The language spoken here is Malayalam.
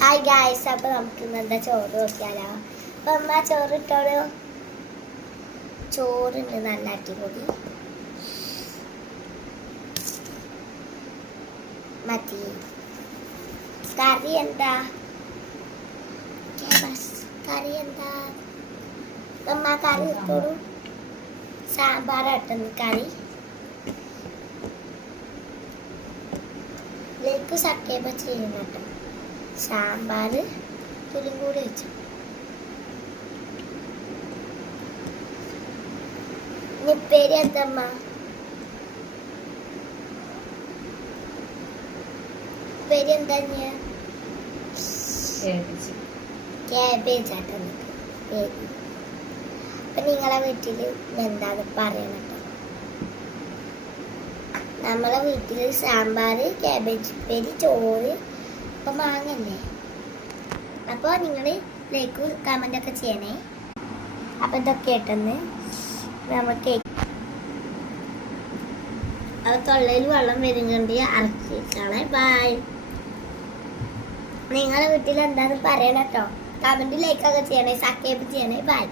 ഹായ് ഗായ്സ്, അപ്പോൾ നമുക്ക് ഇന്നത്തെ ചോറ് നോക്കിയാലോ. അപ്പം അമ്മ ചോറ് ഇട്ടോളൂ. ചോറുണ്ട് നല്ല അടിപൊളി. മതി. കറി എന്താ? കറി എന്താ അമ്മ? കറി ഇട്ടോളൂ. സാമ്പാറാട്ടെന്ന് കറി. ഇതിലേക്ക് സക്കേപ്പ ചെയ്യണം കേട്ടോ. സാമ്പാർ തുലും കൂടി വെച്ചു. ഉപ്പേരി എന്തമ്മ? ഉപ്പേരി എന്താ? ക്യാബേജ് ആട്ടോ. അപ്പൊ നിങ്ങളെ വീട്ടിൽ എന്താന്ന് പറയണം കേട്ടോ. നമ്മളെ വീട്ടിൽ സാമ്പാർ, ക്യാബേജ് ഉപ്പേരി, ചോറ്. അപ്പോൾ മാങ്ങല്ലേ. അപ്പോൾ നിങ്ങൾ ലൈക്ക് കമൻ്റ് ഒക്കെ ചെയ്യണേ. അപ്പോൾ ഇതൊക്കെ ആയിട്ടെന്ന് നമുക്ക് അത് തൊള്ളയിൽ വെള്ളം വരുന്നുണ്ട്. അരച്ചിട്ടാണ്. ബൈ. നിങ്ങളെ വീട്ടിൽ എന്താന്ന് പറയണം കേട്ടോ. കമൻറ്റ് ലൈക്കൊക്കെ ചെയ്യണേ, സബ്സ്ക്രൈബ് ചെയ്യണേ. ബൈ.